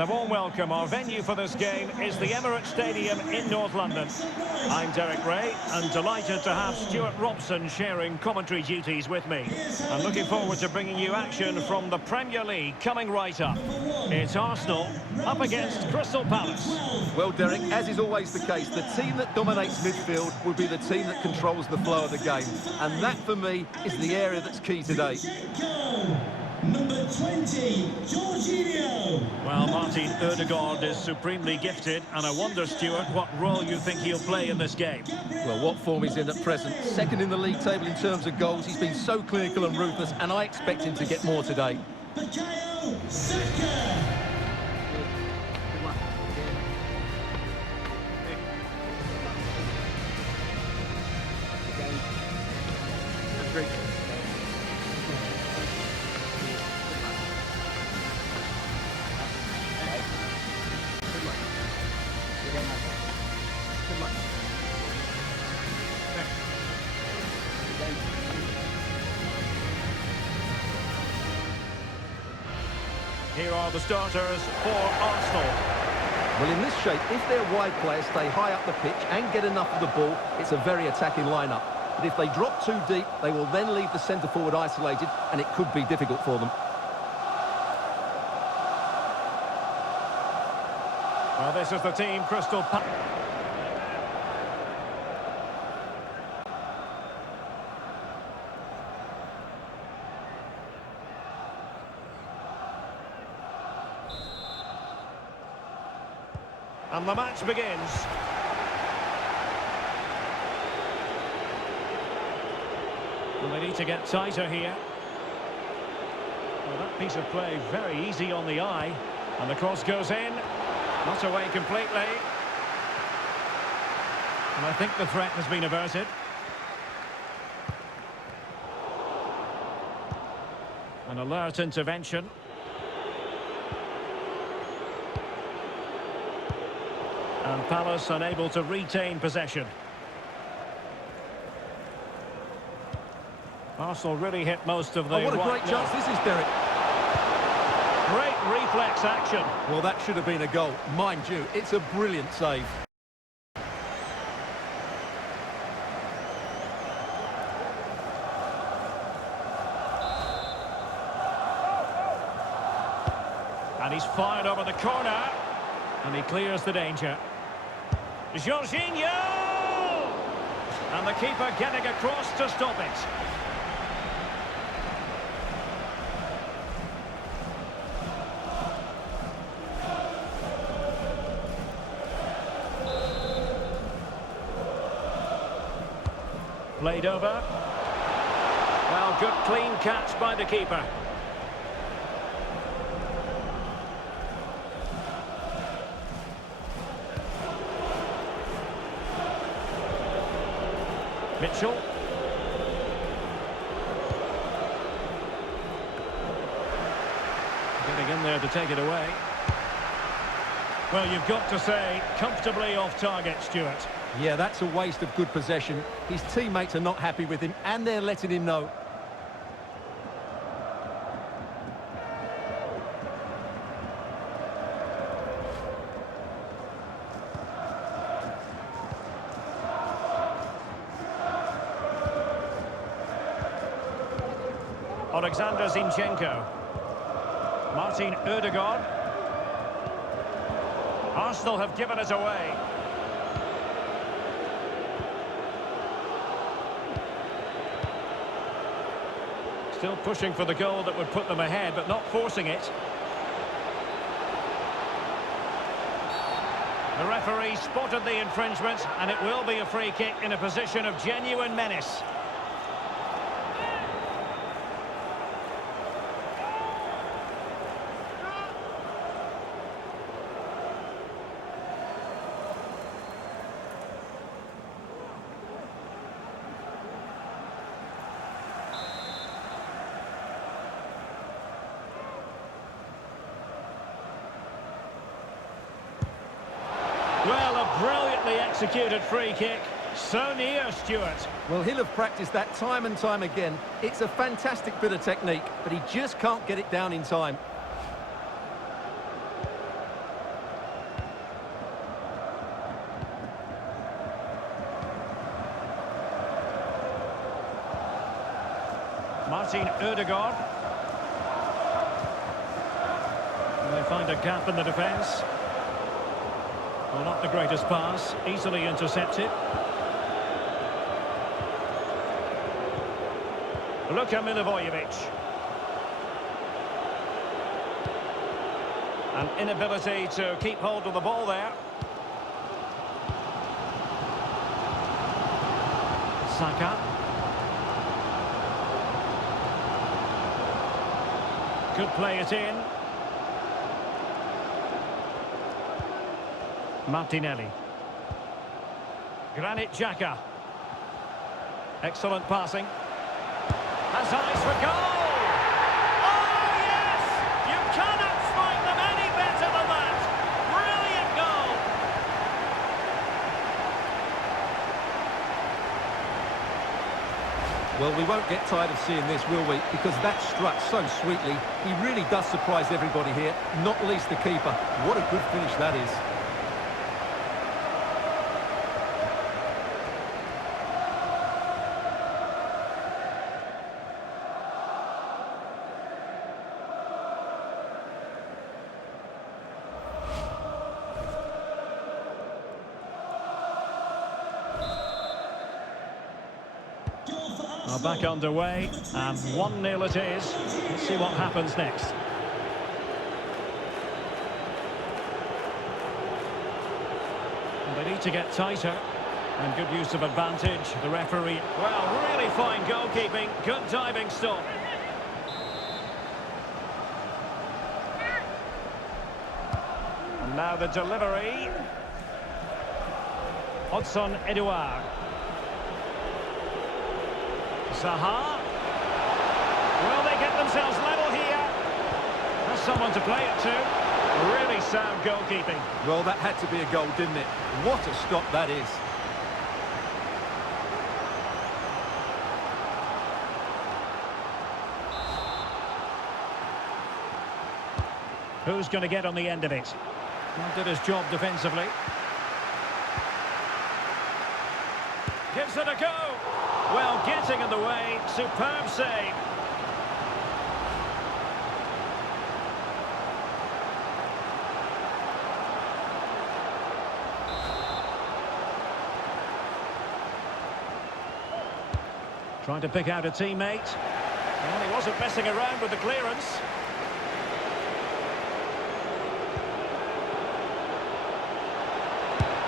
And a warm welcome. Our venue for this game is the Emirates Stadium in North London. I'm Derek Ray, and delighted to have Stuart Robson sharing commentary duties with me. I'm looking forward to bringing you action from the Premier League coming right up. It's Arsenal up against Crystal Palace. Well, Derek, as is always the case, the team that dominates midfield will be the team that controls the flow of the game. And that, for me, is the area that's key today. Number 20, Jorginho. Well, Martin Ødegaard is supremely gifted, and I wonder, Stuart, what role you think he'll play in this game? Well, what form he's in at present. Second in the league table in terms of goals. He's been so clinical and ruthless, and I expect him to get more today. Bukayo Saka. Here are the starters for Arsenal. Well, in this shape, if their wide players stay high up the pitch and get enough of the ball, it's a very attacking lineup. But if they drop too deep, they will then leave the centre-forward isolated, and it could be difficult for them. Well, this is the team Crystal Palace. And the match begins. Well, they need to get tighter here. Well, that piece of play very easy on the eye. And the cross goes in. Not away completely. And I think the threat has been averted. An alert intervention. And Palace unable to retain possession. Arsenal really hit most of the... Oh, what a great chance this is, Derek. Great reflex action. Well, that should have been a goal. Mind you, it's a brilliant save. And he's fired over the corner. And he clears the danger. Jorginho! And the keeper getting across to stop it. Played over. Well, good clean catch by the keeper. Mitchell. Getting in there to take it away. Well, you've got to say, comfortably off target, Stuart. Yeah, that's a waste of good possession. His teammates are not happy with him, and they're letting him know. Alexander Zinchenko. Martin Ødegaard. Arsenal have given it away. Still pushing for the goal that would put them ahead, but not forcing it. The referee spotted the infringement, and it will be a free kick in a position of genuine menace. Well, a brilliantly executed free kick. So near, Stuart. Well, he'll have practiced that time and time again. It's a fantastic bit of technique, but he just can't get it down in time. Martin Ødegaard. And they find a gap in the defence. Well, not the greatest pass, easily intercepted. Luka Milivojevic. An inability to keep hold of the ball there. Saka. Could play it in. Martinelli. Granit Xhaka. Excellent passing. Has eyes for goal! Oh, yes! You cannot find them any better than that! Brilliant goal! Well, we won't get tired of seeing this, will we? Because that struck so sweetly. He really does surprise everybody here, not least the keeper. What a good finish that is. Are back underway, and 1-0 it is. Let's see what happens next. And they need to get tighter, and good use of advantage. The referee, well, really fine goalkeeping, good diving stop. And now the delivery. Hudson Edouard. Zaha. Will they get themselves level here? There's someone to play it to. Really sound goalkeeping. Well, that had to be a goal, didn't it? What a stop that is. Who's going to get on the end of it? Well, did his job defensively. Gives it a go. Well, getting in the way, superb save. Trying to pick out a teammate. Well, he wasn't messing around with the clearance.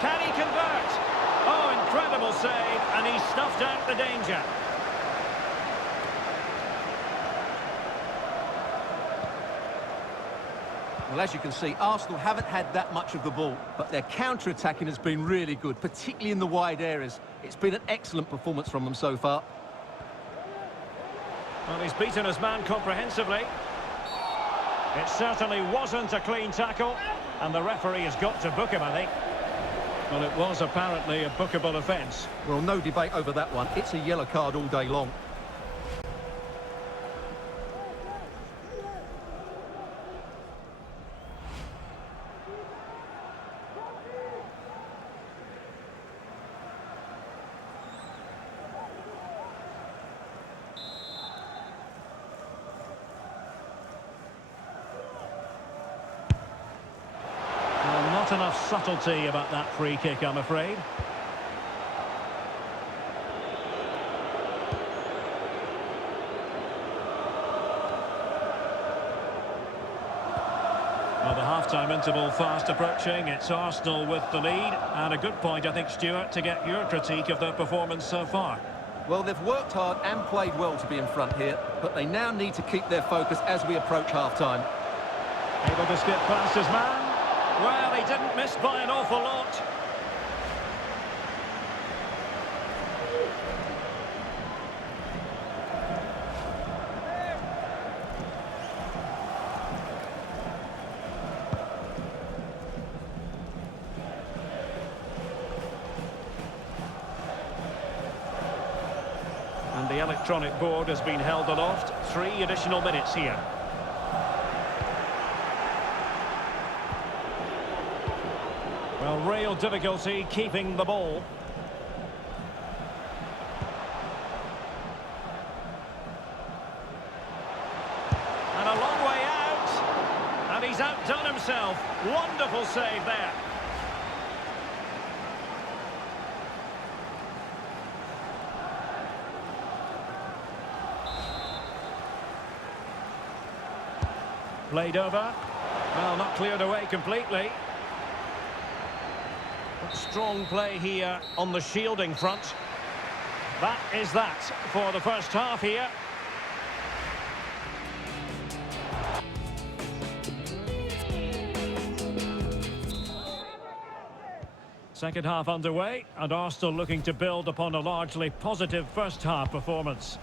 Can he convert? Oh, incredible save, and he snuffed out the danger. Well, as you can see, Arsenal haven't had that much of the ball, but their counter-attacking has been really good, particularly in the wide areas. It's been an excellent performance from them so far. Well, he's beaten his man comprehensively. It certainly wasn't a clean tackle, and the referee has got to book him, I think. Well, it was apparently a bookable offence. Well, no debate over that one. It's a yellow card all day long. Not enough subtlety about that free kick, I'm afraid. Well, the half-time interval fast approaching. It's Arsenal with the lead. And a good point, I think, Stuart, to get your critique of their performance so far. Well, they've worked hard and played well to be in front here, but they now need to keep their focus as we approach half-time. Able to skip past his man. Well, he didn't miss by an awful lot. And the electronic board has been held aloft. 3 additional minutes here. Well, real difficulty keeping the ball. Wonderful save there. Played over. Well, not cleared away completely. But strong play here on the shielding front. That is that for the first half here. Second half underway, and Arsenal looking to build upon a largely positive first half performance.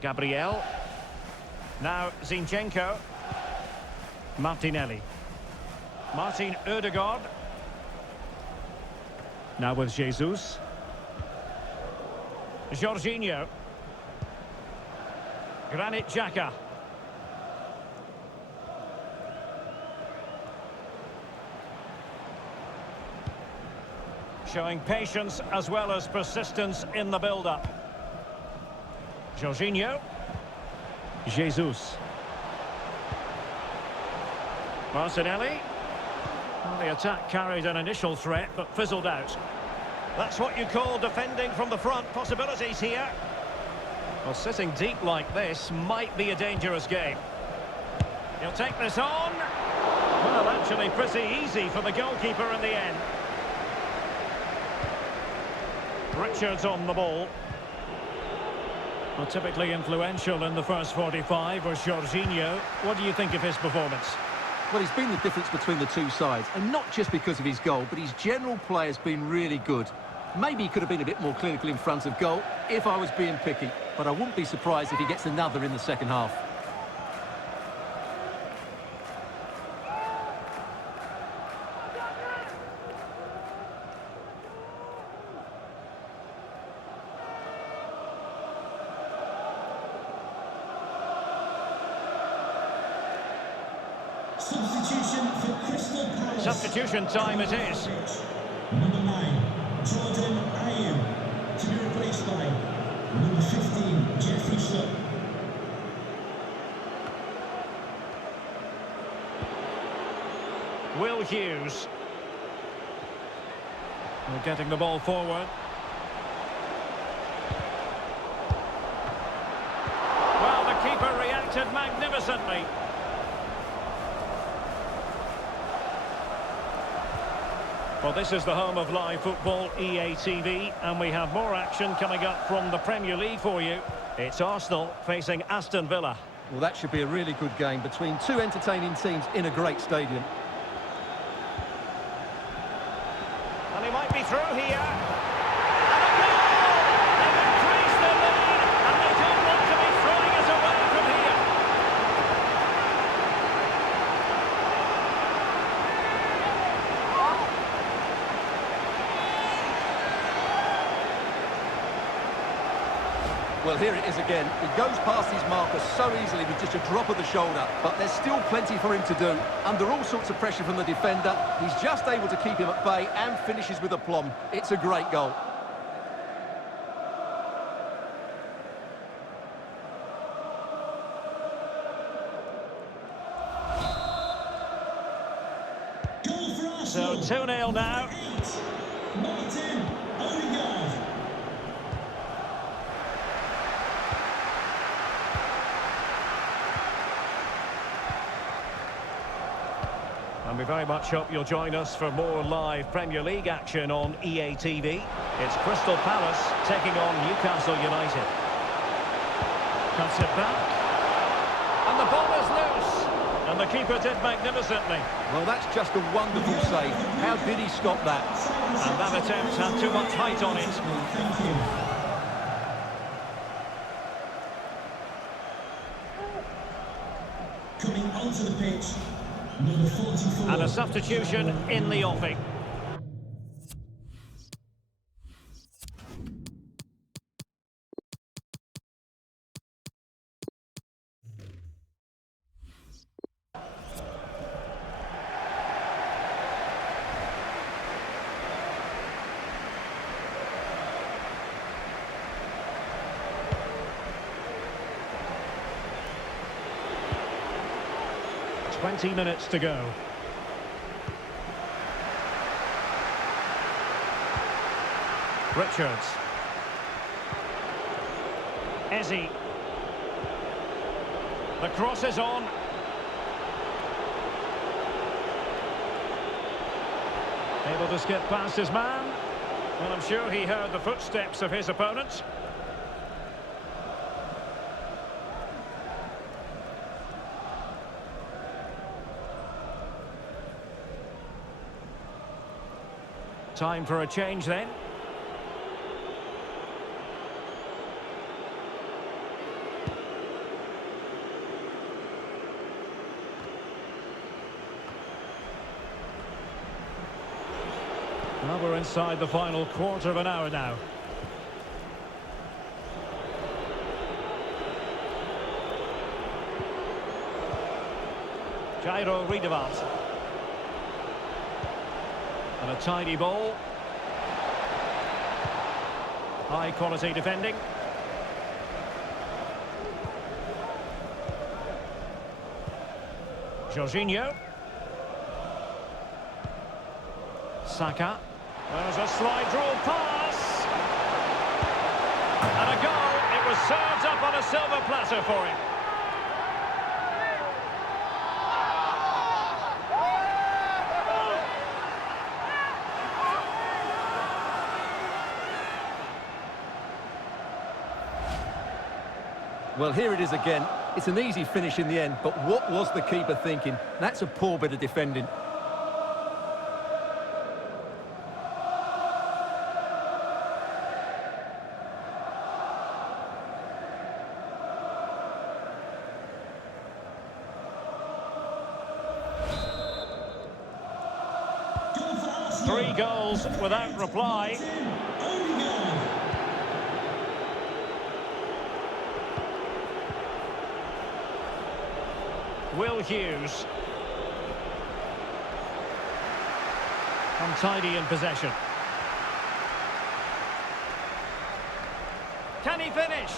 Gabriel. Now Zinchenko. Martinelli. Martin Ødegaard. Now with Jesus. Jorginho. Granit Xhaka. Showing patience as well as persistence in the build-up. Jorginho. Jesus. Martinelli. Well, the attack carried an initial threat, but fizzled out. That's what you call defending from the front. Possibilities here. Well, sitting deep like this might be a dangerous game. He'll take this on. Well, actually pretty easy for the goalkeeper in the end. Richards on the ball. Well, typically influential in the first 45 was Jorginho. What do you think of his performance? Well, he's been the difference between the two sides, and not just because of his goal, but his general play has been really good. Maybe he could have been a bit more clinical in front of goal, if I was being picky, but I wouldn't be surprised if he gets another in the second half. Substitution for Crystal Palace. Substitution time it is. Number 9, Jordan Ayew, to be replaced by number 15, Jeffrey Schlupp. Will Hughes. We're getting the ball forward. Well, the keeper reacted magnificently. Well, this is the home of live football, EA TV, and we have more action coming up from the Premier League for you. It's Arsenal facing Aston Villa. Well, that should be a really good game between two entertaining teams in a great stadium. And he might be through here. And a goal! They've increased the lead, and they don't want to be throwing it away from here. Well, here it is again. He goes past his marker so easily with just a drop of the shoulder, but there's still plenty for him to do. Under all sorts of pressure from the defender, he's just able to keep him at bay and finishes with aplomb. It's a great goal. Goal for So Arsenal. 2-0 now. 8, Martin Ødegaard. And we very much hope you'll join us for more live Premier League action on EA TV. It's Crystal Palace taking on Newcastle United. Cuts it back. And the ball is loose. And the keeper did magnificently. Well, that's just a wonderful save. How did he stop that? And that attempt had too much height on it. Thank you. Coming onto the pitch, number 44. And a substitution in the offing. 20 minutes to go. Richards. Eze. The cross is on. Able to skip past his man. Well, I'm sure he heard the footsteps of his opponent. Time for a change then. Well, we're inside the final quarter of an hour now. Jairo Riedewald. And a tidy ball. High quality defending. Jorginho. Saka. There's a slide rule pass. And a goal. It was served up on a silver platter for him. Well, here it is again. It's an easy finish in the end, but what was the keeper thinking? That's a poor bit of defending. Three goals without reply. Will Hughes. Untidy in possession. Can he finish?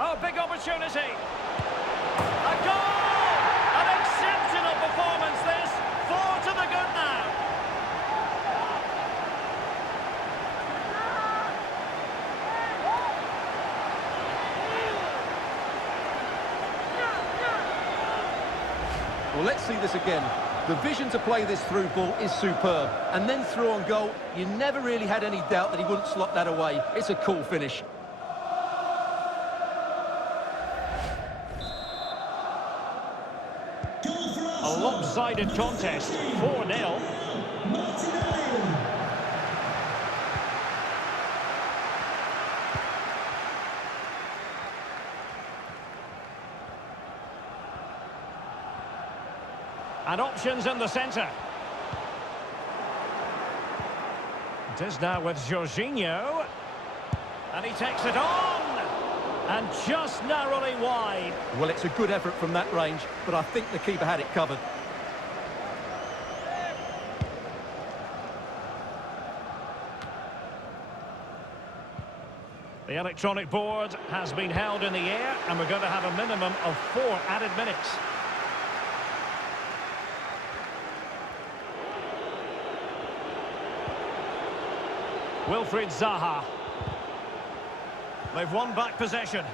Oh, big opportunity. A goal! An exceptional performance this. 4 to the good now. Well, let's see this again. The vision to play this through ball is superb. And then through on goal, you never really had any doubt that he wouldn't slot that away. It's a cool finish. A lopsided contest, 4-0. And options in the centre. It is now with Jorginho. And he takes it on. And just narrowly wide. Well, it's a good effort from that range, but I think the keeper had it covered. The electronic board has been held in the air, and we're going to have a minimum of 4 added minutes. Wilfried Zaha. They've won back possession.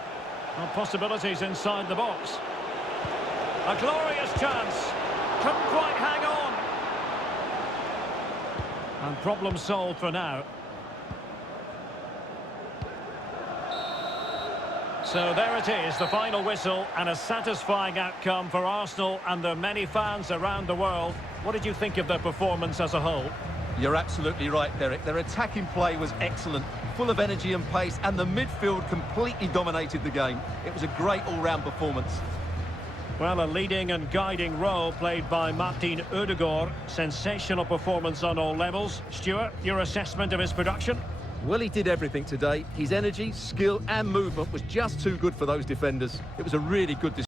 Well, possibilities inside the box. A glorious chance. Couldn't quite hang on. And problem solved for now. So there it is, the final whistle, and a satisfying outcome for Arsenal and their many fans around the world. What did you think of their performance as a whole? You're absolutely right, Derek. Their attacking play was excellent, full of energy and pace, and the midfield completely dominated the game. It was a great all-round performance. Well, a leading and guiding role played by Martin Ødegaard. Sensational performance on all levels. Stuart, your assessment of his production? Well, he did everything today. His energy, skill and movement was just too good for those defenders. It was a really good display.